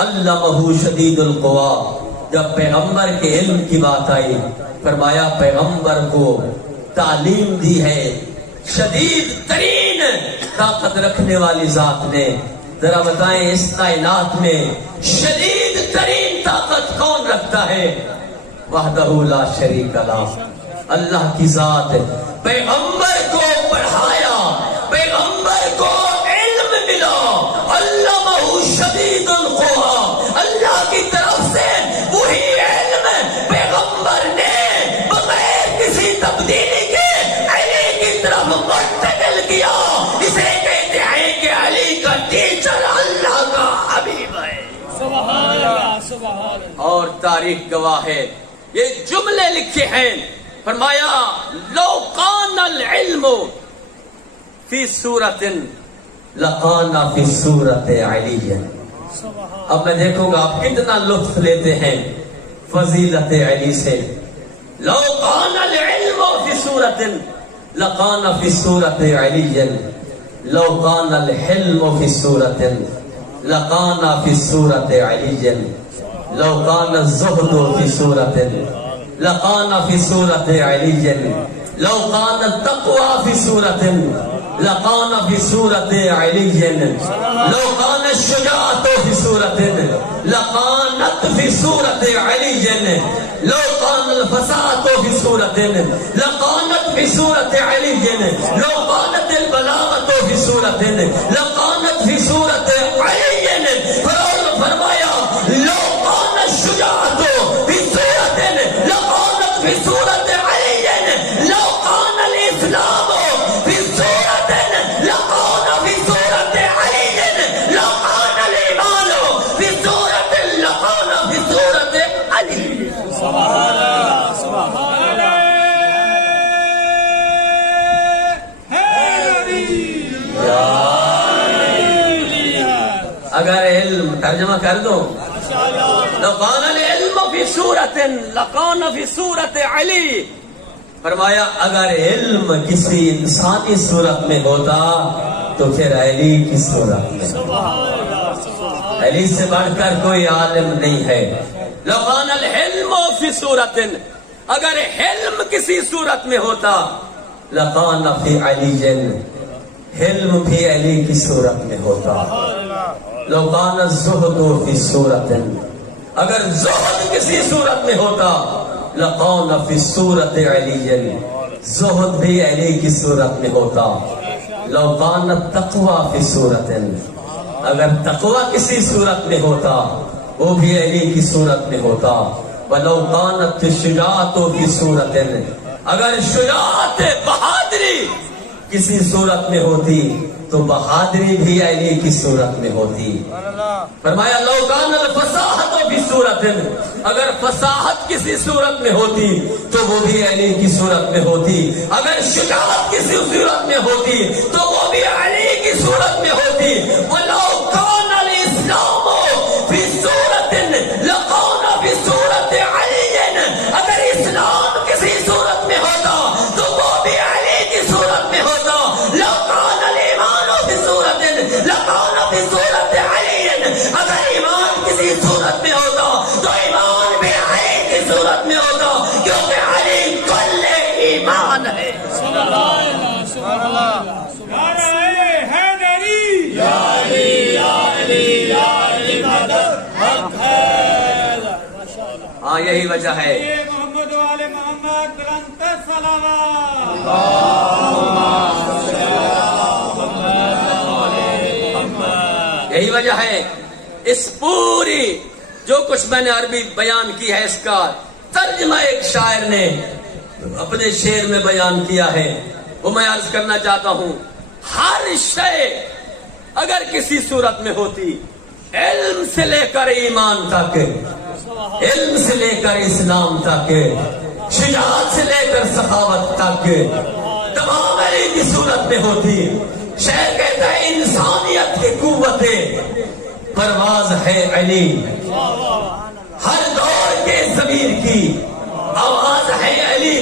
علمہ شدید القوا. جب پیغمبر کے علم کی بات آئی فرمایا پیغمبر کو تعلیم دی ہے شدید ترین طاقت رکھنے والی ذات نے. ذرا بتائیں اس کائنات میں شدید ترین طاقت کون رکھتا ہے؟ وحدہ لا شریک لہ، اللہ کی ذات. پیغمبر کو پڑھایا، پیغمبر کو علم ملا. علمہ شدید القوا. اللہ کی طرف سے وہی علم پیغمبر نے بغیر کسی تبدیلی کے علی کی طرف منتقل کیا. اسے کہتے ہیں کہ علی کا ٹیچر اللہ کا حبیب ہے. سبحان اللہ سبحان اللہ. اور تاریخ گواہ ہے، یہ جملے لکھے ہیں. فرمایا لو کان العلم فی صورت لکان فی صورت علی. اب میں دیکھوں گا آپ کتنا لطف لیتے ہیں فضیلت علی سے. لو کان العلم فی صورت لکان فی صورت علی. لو کان الحلم فی صورت لکان فی صورت علی. لو کان الزہد فی صورت لکان فی صورت علی. لو کان التقوی فی صورت لکان فی صورت علی. لو کان الشجاعت فی صورت لکانت فی صورت علی. لو کان الفصاحت فی صورت لکانت فی صورت علی. لو کانت البلاغت فی صورت لکانت فی صورت علی. فرمایا لو کان الشجاعت فی صورت لکانت فی صورت علی. لو کان الاسلام فی صورت لکان فی صورت علی. لو کان الایمان فی صورت لکان فی صورت علی. سبحان اللہ سبحان اللہ. اگر علم ترجمہ کر دو لو کان العلم فی صورت لکان فی صورت علی. فرمایا اگر علم کسی انسانی صورت میں ہوتا تو پھر علی کی صورت میں. علی سے بڑھ کر کوئی عالم نہیں ہے. لو کان العلم فی صورت، اگر علم کسی صورت میں ہوتا لکان فی علی. علم بھی علی کی صورت میں ہوتا. لو کان الزہد فی صورت، اگر زہد کسی صورت میں ہوتا لکان فی صورت علی. زہد بھی علی کی صورت میں ہوتا. لو کان التقوی فی صورت، اگر تقوی کسی صورت میں ہوتا وہ بھی علی کی صورت میں ہوتا. ولو کانت الشجاعت فی صورت، اگر شجاعت بہادری کسی صورت میں ہوتی تو بہادری بھی علی کی صورت میں ہوتی. فرمایا لو کان الفصاحت فی صورت، اگر فصاحت کسی صورت میں ہوتی تو وہ بھی علی کی صورت میں ہوتی. اگر شجاعت کسی صورت میں ہوتی تو وہ بھی علی کی صورت میں ہوتی. ولو کان الاسلام فی صورت لکان فی صورت علی، اگر اسلام کسی صورت میں ہوتا تو وہ بھی علی کی صورت میں ہوتا. لو کان الایمان فی صورت لکان فی صورت علی، اگر ایمان کسی صورت میں ہوتا تو ایمان بھی علی کی صورت میں ہوتا، کیونکہ علی کل ایمان ہے. سبحان اللہ سبحان اللہ. حیدری یا علی یا علی یا علی مدد حق ہے. ہاں یہی وجہ ہے. محمد و آل محمد بلند صلوات. یہی وجہ ہے اس پوری جو کچھ میں نے عربی بیان کی ہے اس کا ترجمہ ایک شاعر نے اپنے شعر میں بیان کیا ہے، وہ میں عرض کرنا چاہتا ہوں. ہر شے اگر کسی صورت میں ہوتی، علم سے لے کر ایمان تک، علم سے لے کر اسلام تک، شجاعت سے لے کر سخاوت تک تمام علی کی صورت میں ہوتی. شعر کہتا ہے انسانیت کی قوت پرواز ہے علی، ہر دور کے ضمیر کی آواز ہے علی.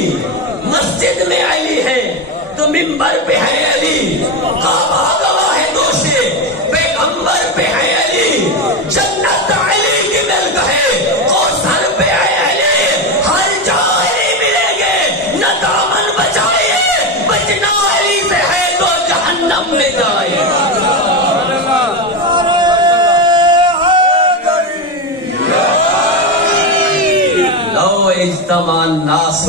مسجد میں علی ہے تو منبر پہ ہے علی، کعبہ گواہ ہے دوشے پیغمبر پہ ہے علی. جنت علی کی ملک ہے اور سر پہ ہے علی. ہر جا علی ملیں گے، نہ دامن بچائیے، بچنا علی سے ہے تو جہنم میں جائے. لو اجتماع الناس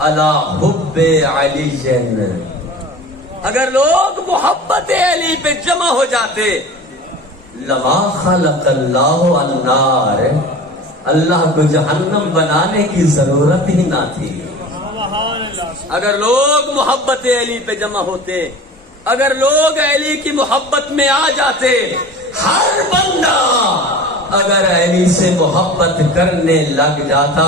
علی حب علی، اگر لوگ محبت علی پہ جمع ہو جاتے لما خلق اللہ النار، اللہ کو جہنم بنانے کی ضرورت ہی نہ تھی. اگر لوگ محبت علی پہ جمع ہوتے، اگر لوگ علی کی محبت میں آ جاتے، ہر بندہ اگر علی سے محبت کرنے لگ جاتا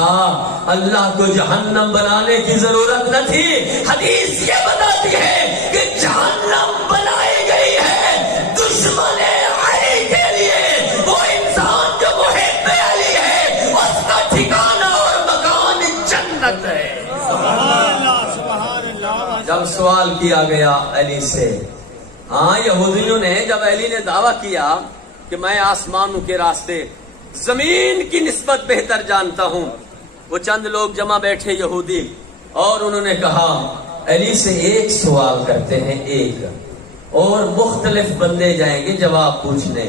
اللہ کو جہنم بنانے کی ضرورت نہ تھی. حدیث یہ بتاتی ہے کہ جہنم بنائی گئی ہے دشمن علی کے لیے. وہ انسان جو محب علی ہے اس کا ٹھکانہ اور مکان جنت ہے. جب سوال کیا گیا علی سے، ہاں یہودیوں نے جب علی نے دعویٰ کیا کہ میں آسمانوں کے راستے زمین کی نسبت بہتر جانتا ہوں، وہ چند لوگ جمع بیٹھے یہودی اور انہوں نے کہا علی سے ایک سوال کرتے ہیں، ایک اور مختلف بندے جائیں گے جواب پوچھنے.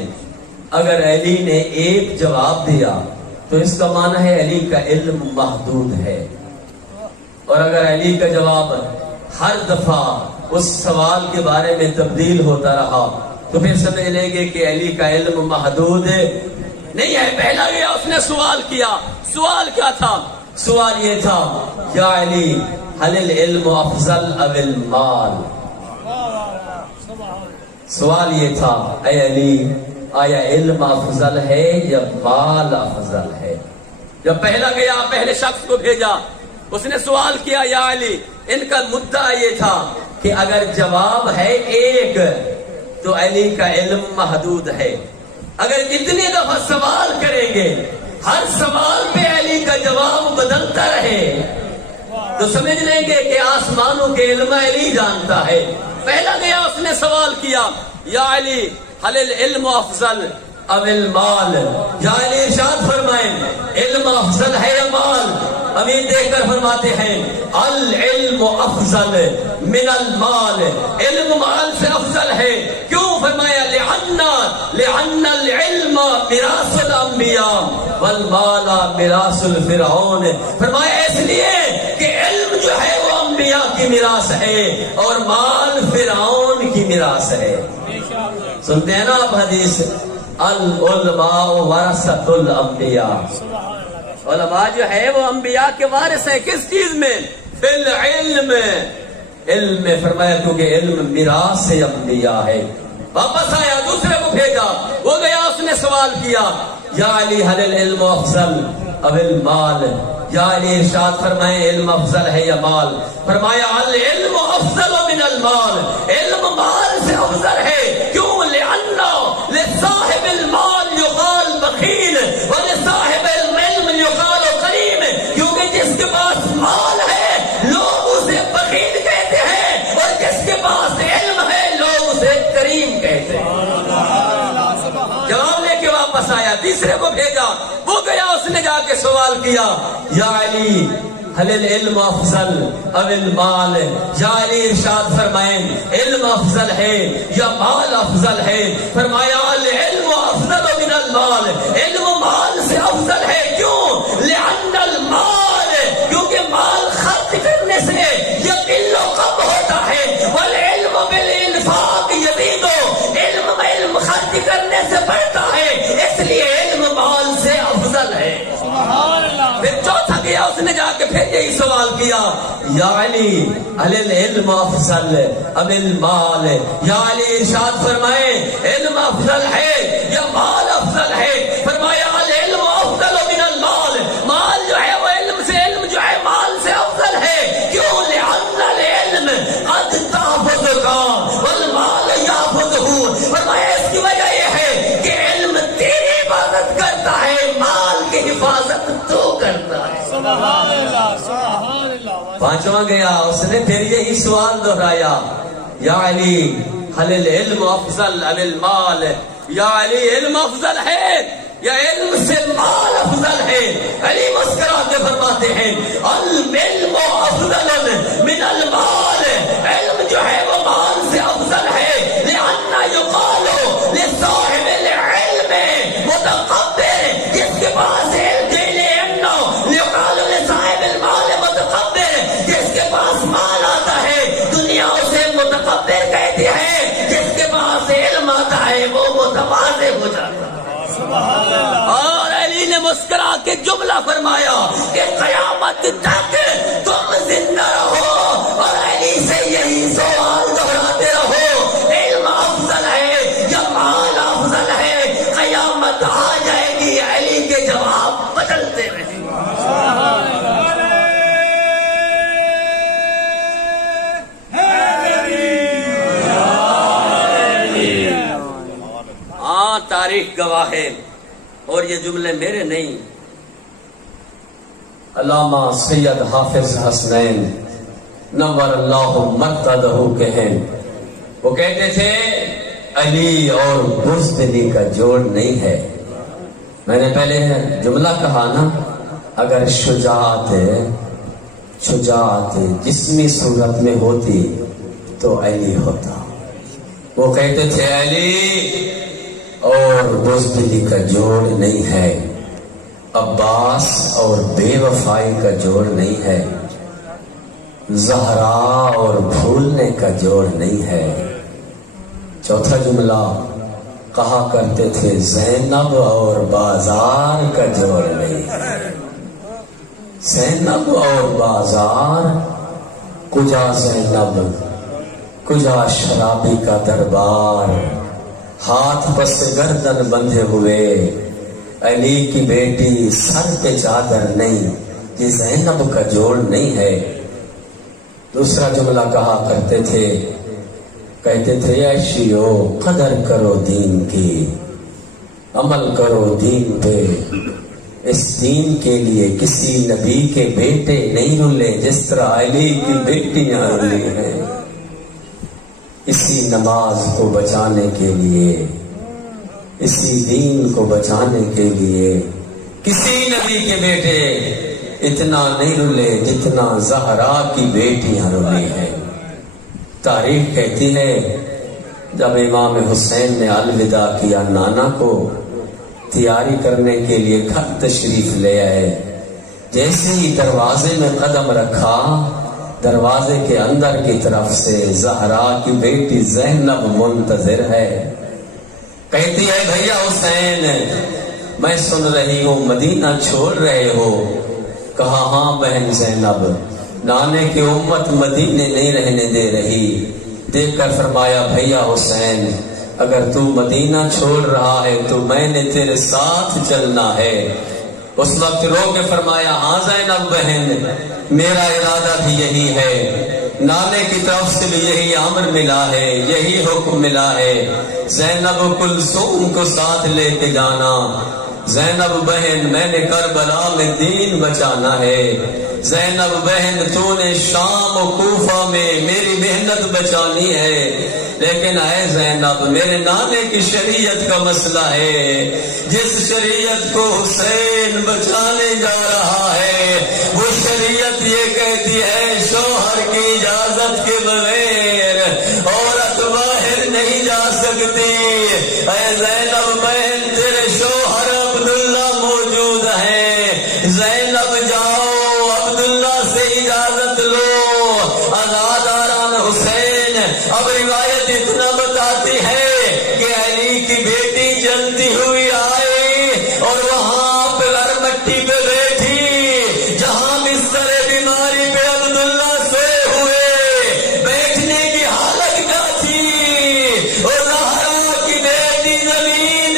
اگر علی نے ایک جواب دیا تو اس کا معنی ہے علی کا علم محدود ہے، اور اگر علی کا جواب ہر دفعہ اس سوال کے بارے میں تبدیل ہوتا رہا تو پھر سمجھ لیں گے کہ علی کا علم محدود نہیں ہے. پہلا گیا اس نے سوال کیا. سوال کیا تھا؟ سوال یہ تھا یا علی هل العلم افضل ام المال. سوال یہ تھا اے علی آیا علم افضل ہے یا مال افضل ہے. جب پہلا گیا پہلے شخص کو بھیجا، اس نے سوال کیا یا علی. ان کا مدعا یہ تھا کہ اگر جواب ہے ایک تو علی کا علم محدود ہے. اگر اتنی دفعہ سوال کریں گے ہر سوال پہ علی کا جواب بدلتا رہے تو سمجھ لیں گے کہ آسمانوں کے علم علی جانتا ہے. پہلا گیا اس نے سوال کیا یا علی هل العلم افضل ام المال. یا علی ارشاد فرمائیں علم افضل ہے یا مال. امیر دیکھ کر فرماتے ہیں العلم افضل من المال، علم مال سے افضل ہے. کیوں؟ فرمایا لأن العلم میراث الانبیاء والمال میراث الفرعون. فرمایا اس لیے کہ علم جو ہے وہ انبیاء کی میراث ہے اور مال فرعون کی میراث ہے. سنتے ہیں نا آپ حدیث العلماء ورثۃ الانبیاء. علماء جو ہے وہ انبیاء کے وارث ہیں. کس چیز میں؟ فی العلم. علم میں فرمایا کیونکہ علم میراث انبیاء ہے. واپس آیا دوسرے کو بھیجا، وہ گیا اس نے سوال کیا یا علی هل العلم افضل ام المال. یا علی ارشاد فرمائیں علم افضل ہے یا مال. فرمایا العلم افضل من المال، علم مال سے افضل ہے. کیوں؟ لصاحب المال یقال بخیل ولصاحب العلم یقال کریم. کیونکہ جس کے پاس مال ہے لوگ اسے بخیل کہتے ہیں اور جس کے پاس علم ہے لوگ اسے کریم کہتے ہیں. جواب لے کے واپس آیا، تیسرے کو بھیجا، وہ گیا اس نے جا کے سوال کیا یا علی هل العلم افضل ام المال. یا علی ارشاد فرمائیں علم افضل ہے یا مال افضل ہے. فرمایا العلم افضل من المال، علم مال سے افضل ہے. کیوں؟ لأن المال، کیونکہ مال خرچ کرنے سے یقل و کم ہوتا ہے. والعلم بالانفاق یزید، علم خرچ کرنے سے بڑھتا ہے، اس لیے علم مال سے افضل ہے. پھر چوتھا گیا اس نے جا کے پھر یہی سوال کیا یا علی هل العلم افضل ام المال. یا علی ارشاد فرمائیں علم افضل ہے یا مال افضل ہے. فرمایا العلم افضل من المال، مال جو ہے وہ علم سے، علم جو ہے پانچواں گیا، اس نے پھر یہی سوال دہرایا، یا علی حل العلم افضل ام المال؟ یا علی علم افضل ہے یا علم سے مال افضل ہے؟ علی مسکرا کے فرماتے ہیں العلم افضل من المال، علم جو ہے وہ مال سے افضل ہے، لأن یقال لصاحب العلم متقبر، جس کے پاس علم یقال لصاحب المال متقبر، جس کے پاس مال آتا ہے دنیا اسے متقبر کہتی ہے، جس کے پاس علم آتا ہے وہ متواضع ہو جاتا ہے۔ اور علی نے مسکرا کے جملہ فرمایا کہ قیامت تک تم زندہ رہو اور علی سے یہی سوال دہراتے رہو، علم افضل ہے یا مال افضل ہے؟ قیامت آ جائے گی، علی کے جواب بدلتے رہیں۔ تاریخ گواہ ہے، اور یہ جملے میرے نہیں، علامہ سید حافظ حسنین نور اللہ مرتدہ کے ہیں۔ وہ کہتے تھے علی اور بزدلی کا جوڑ نہیں ہے۔ میں نے پہلے جملہ کہا نا، اگر شجاعت جسمی صورت میں ہوتی تو علی ہوتا۔ وہ کہتے تھے علی اور بزدلی کا جوڑ نہیں ہے، عباس اور بے وفائی کا جوڑ نہیں ہے، زہرا اور بھولنے کا جوڑ نہیں ہے۔ چوتھا جملہ کہا کرتے تھے زینب اور بازار کا جوڑ نہیں ہے، زینب اور بازار، کجا زینب کجا شرابی کا دربار، ہاتھ پس گردن بندھے ہوئے علی کی بیٹی، سر پہ چادر نہیں، یہ زینب کا جوڑ نہیں ہے۔ دوسرا جملہ کہا کرتے تھے، کہتے تھے عیشیو قدر کرو دین کی، عمل کرو دین پہ، اس دین کے لیے کسی نبی کے بیٹے نہیں رولے جس طرح علی کی بیٹیاں رولی ہیں۔ اسی نماز کو بچانے کے لیے، اسی دین کو بچانے کے لیے کسی نبی کے بیٹے اتنا نہیں رولے جتنا زہرا کی بیٹیاں رولی ہیں۔ تاریخ کہتی ہے جب امام حسین نے الوداع کیا نانا کو، تیاری کرنے کے لیے گھر تشریف لے آئے، جیسے ہی دروازے میں قدم رکھا، دروازے کے اندر کی طرف سے زہرا کی بیٹی زینب منتظر ہے، کہتی ہے بھیا حسین میں سن رہی ہوں مدینہ چھوڑ رہے ہو۔ کہا ہاں بہن زینب، نانے کی امت مدینے نہیں رہنے دے رہی۔ دیکھ کر فرمایا بھیا حسین اگر تو مدینہ چھوڑ رہا ہے تو میں نے تیرے ساتھ چلنا ہے۔ اس وقت رو کے فرمایا ہاں زینب بہن میرا ارادہ بھی یہی ہے، نانے کی طرف سے بھی یہی امر ملا ہے، یہی حکم ملا ہے، زینب کلثوم کو ساتھ لے کے جانا۔ زینب بہن میں نے کربلا میں دین بچانا ہے، زینب بہن تو نے شام و کوفہ میں میری محنت بچانی ہے، لیکن اے زینب میرے نانے کی شریعت کا مسئلہ ہے، جس شریعت کو حسین بچانے جا رہا ہے وہ شریعت یہ کہتی ہے شوہر کی اجازت کے بغیر عورت باہر نہیں جا سکتی۔ اے زینب بہن تیرے شوہر عبداللہ موجود ہیں، زینب جاؤ عبداللہ سے اجازت لو۔ آزاداران حسین اب روایت اتنا بتاتی ہے کہ علی کی بیٹی جلتی ہوئی آئی اور وہاں پہ گھر مٹی پہ بیٹھی جہاں بستر بیماری پہ عبداللہ سوئے ہوئے، بیٹھنے کی حالت کیا تھی، اور زہرا کی بیٹی زمین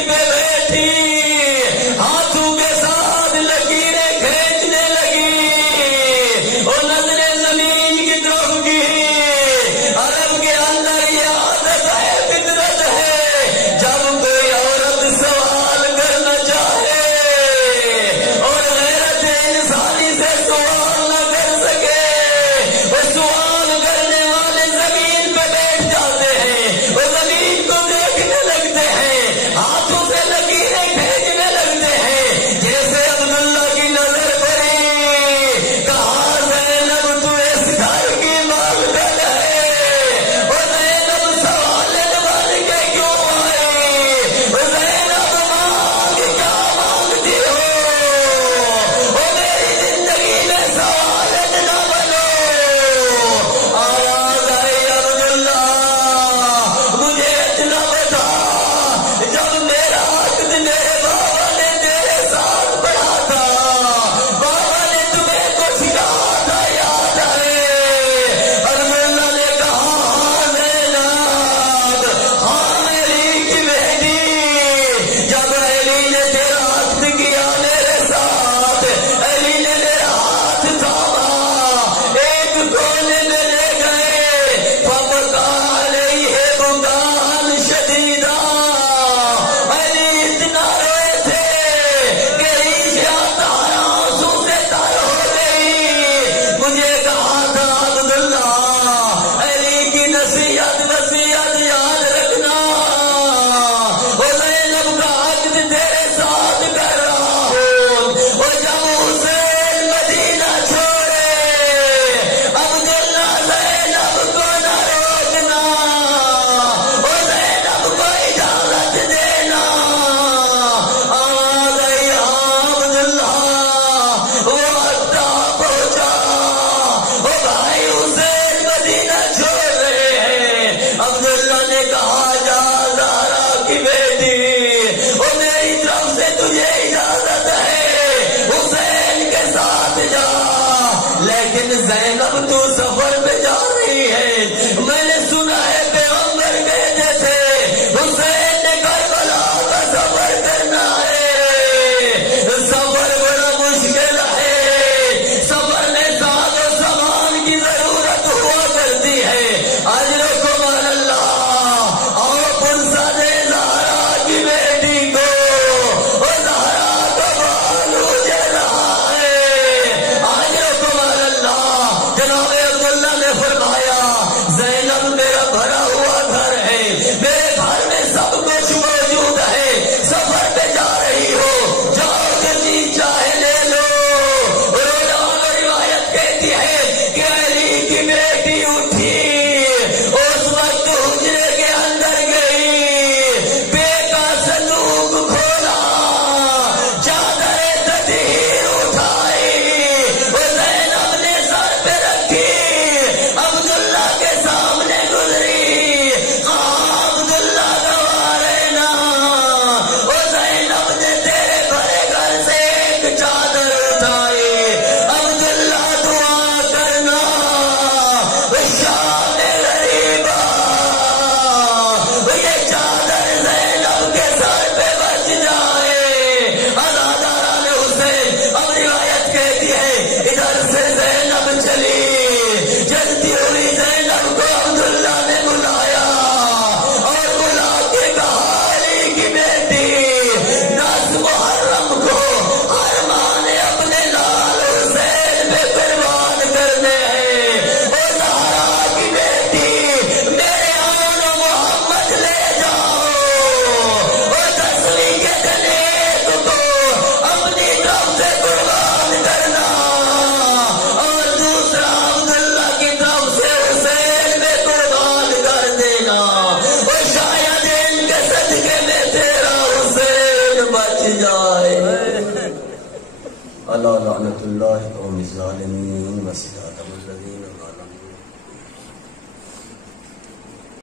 الا لعنت اللہ قوم الظالمین وسلام.